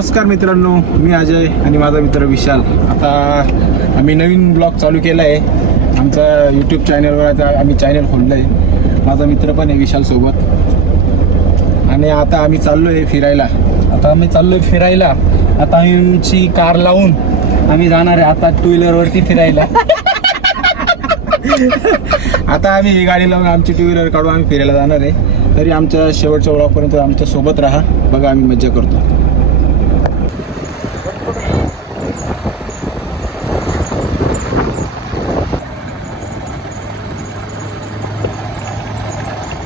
नमस्कार मित्रांनो, मी अजय आणि माझा मित्र विशाल. आता आम्ही नवीन ब्लॉग चालू केला आहे आमचा यूट्यूब चॅनलवर. आता आम्ही चॅनल खोललं आहे, माझा मित्र पण आहे विशाल सोबत. आणि आता आम्ही चाललो आहे फिरायला. आता आमची कार लावून आम्ही जाणार आहे आता टू व्हीलरवरती फिरायला. आता आम्ही ही गाडी लावून आमची टू व्हीलर काढून आम्ही फिरायला जाणार आहे. तरी आमच्या शेवटच्या ब्लॉगपर्यंत आमच्या सोबत राहा, बघा आम्ही मज्जा करतो.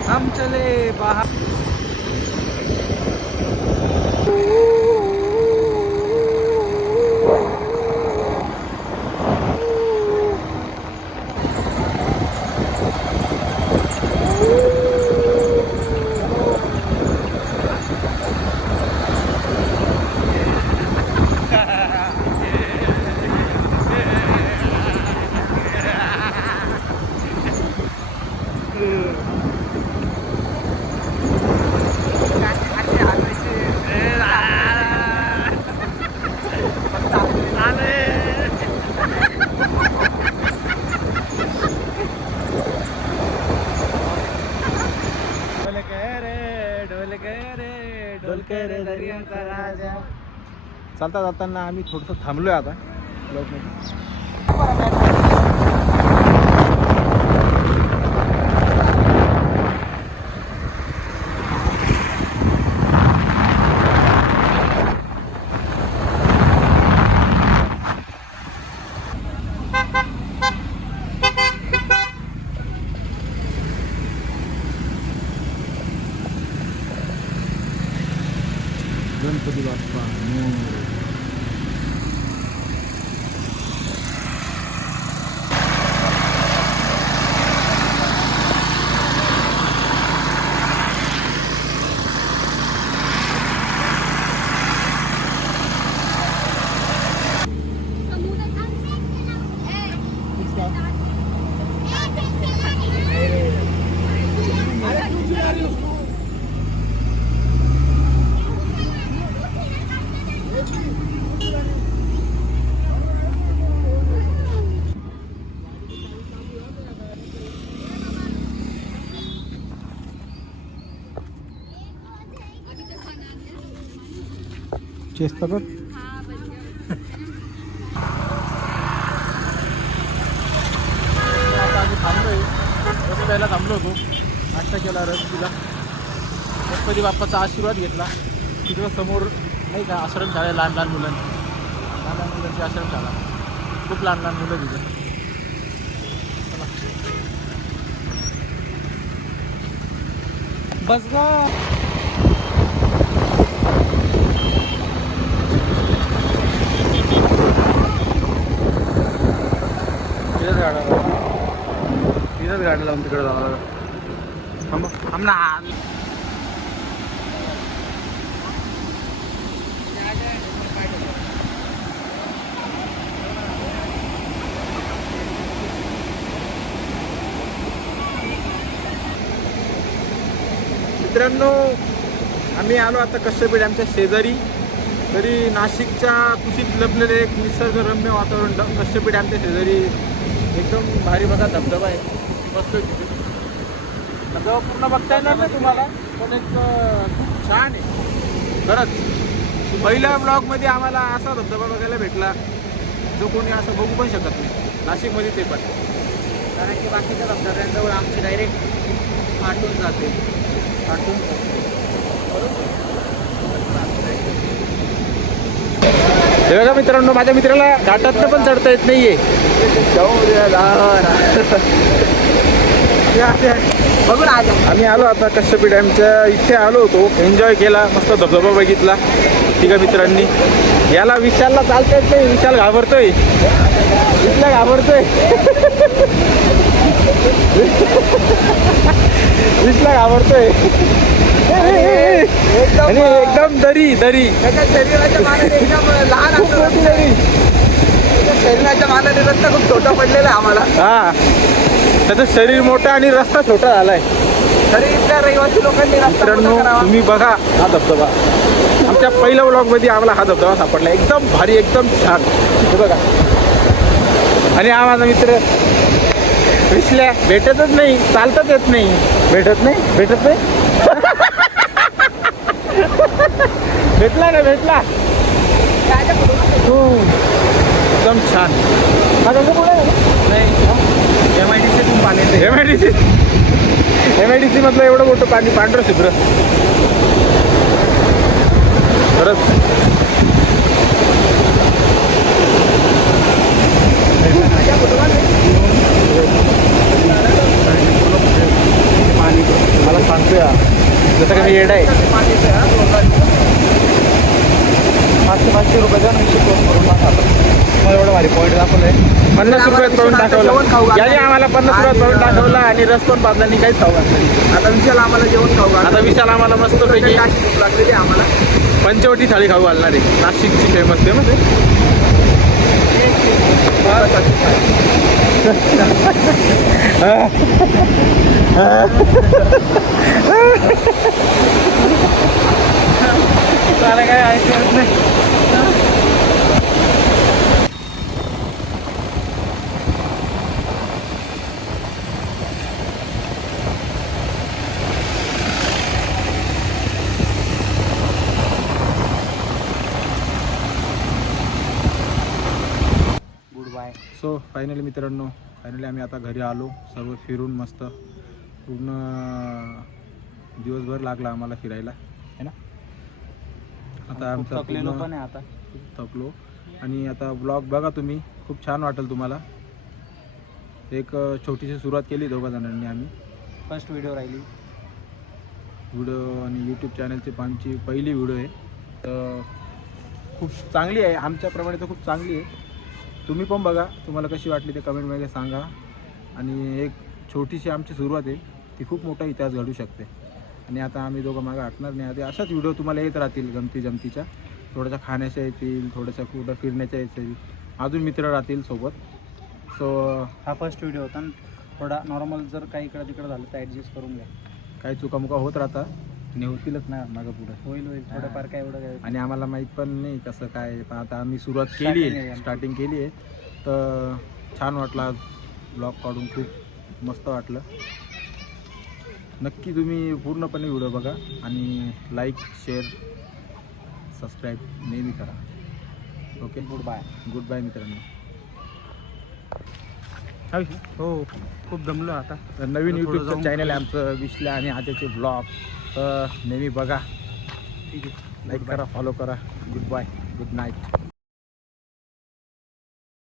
हम चले बाहर. चालता जाताना आम्ही थोडंसं थांबलोय आता गणपती बाप्पा. चेष्टा कर. आता आम्ही थांबलोय, रस प्यायला थांबलो होतो. नाश्ता केला, रस पिला, गणपती बाप्पाचा आशीर्वाद घेतला. तिकडं समोर नाही का आश्रमशाळा आहे, लहान लहान मुलांची आश्रमशाळा. खूप लहान लहान मुलं तिथे. बस गा. गाडी लावून तिकडे जावं लागलं. मित्रांनो, आम्ही आलो आता कश्यपेठ आमच्या शेजारी. तरी नाशिकच्या कुशीत लपलेले एक निसर्गरम्य वातावरण कश्यपेठ आमच्या शेजारी. एकदम भारी बघा, धबधबा आहे मस्त. धबधबा पूर्ण बघता येणार नाही तुम्हाला, पण एक खूप छान आहे खरंच. पहिल्या ब्लॉगमध्ये आम्हाला असा धबधबा बघायला भेटला जो कोणी असं बघू पण शकत नाही नाशिकमध्ये, ते पण. कारण की बाकीच्या धबधब्यांजवळ आमची डायरेक्ट आटून जाते. हे बघा मित्रांनो, माझ्या मित्राला घाटातनं पण चढता येत नाहीये. बघून आम्ही आलो आता कश्यपेठ डॅमच्या इथे आलो होतो, एन्जॉय केला, मस्त धबधबा बघितला तिघा मित्रांनी. याला विशालला चालता येत नाही, विशाल घाबरतोय. विशाल घाबरतोय आणि एकदम दरी त्याच्या शरीराच्या मानाने एकदम लहान दरी. शरीराच्या मानाने रस्ता खूप छोटा पडलेला आहे आम्हाला. हा, त्याचं शरीर मोठं आणि रस्ता छोटा झालाय. तरी इथल्या रहिवासी लोकांनी. मित्रांनो, तुम्ही बघा हा धबधबा. आमच्या पहिल्या व्लॉगमध्ये आम्हाला हा धबधबा सापडला, एकदम भारी, एकदम छान. हे बघा. आणि हा माझा मित्र विसल्या, भेटतच नाही, चालताच येत नाही. भेटत नाही. भेटला ना, भेटला. हो, एकदम छान. हा कसं पुढे नाही MIDC पाणी MIDC मधलं एवढं मोठं पाणी, पांढरं शुभ्र. खरंच मला सांगतोय जसं काही येड आहे. 500 रुपयाचा करून टाका. एवढं भारी पॉईंट दाखवलंय. 50 रुपयात पळून दाखवलं. याने आम्हाला 50 रुपयात पळून दाखवला आणि रस पण बांधला नाही, काहीच खाऊ घातलं. आता विशाल आम्हाला जेवण खाऊ घाल. आता विशाल आम्हाला मस्त पैकी लागलेली आम्हाला पंचवटी थाळी खाऊ घालणार आहे. नाशिकची फेमस त्याला काय ऐकत नाही. सो फायनली मित्रांनो, फायनली आम्ही आता घरी आलो. सर्व फिरून मस्त पूर्ण दिवसभर लागला आम्हाला फिरायला, है ना. आता आमचा आता थकलो. आणि आता ब्लॉग बघा तुम्ही, खूप छान वाटेल तुम्हाला. एक छोटीशी सुरुवात केली दोघा जणांनी आम्ही. फर्स्ट व्हिडिओ राहिली आणि यूट्यूब चॅनलची आमची पहिली व्हिडिओ आहे. तर खूप चांगली आहे, आमच्याप्रमाणे तर खूप चांगली आहे. तुम्ही पण बघा, तुम्हाला कशी वाटली ते कमेंटमध्ये सांगा. आणि एक छोटीशी आमची सुरुवात आहे, ती खूप मोठा इतिहास घडू शकते. आणि आता आम्ही दोघं मागं हटणार नाही. आधी अशाच व्हिडिओ तुम्हाला येत राहतील, जमतीच्या. थोड्याशा खाण्याच्या येतील, थोड्याशा कुठं फिरण्याच्या येतील, अजून मित्र राहतील सोबत. सो हा फर्स्ट व्हिडिओ होता. थोडा नॉर्मल जर काही इकडं तिकडं झालं तर ॲडजस्ट करून घ्या. काही चुकामुका होत राहतात आणि होतीलच ना मागं पुढं. होईल थोडंफार काय एवढं काय. आणि आम्हाला माहीत पण नाही कसं काय. पण आता आम्ही सुरुवात केली आहे, स्टार्टिंग केली आहे. तर छान वाटला ब्लॉग काढून, खूप मस्त वाटलं. नक्की तुम्ही पूर्णपणे व्हिडिओ बघा आणि लाईक, शेअर, सबस्क्राईब नेहमी करा. ओके, गुड बाय मित्रांनो. हो, खूप दमलो आता. नवीन यूट्यूबचं चॅनल आहे आमचं, विश्ल्या आणि आजचे ब्लॉग. तर नेहमी बघा, लाईक करा, फॉलो करा. Good bye, good night.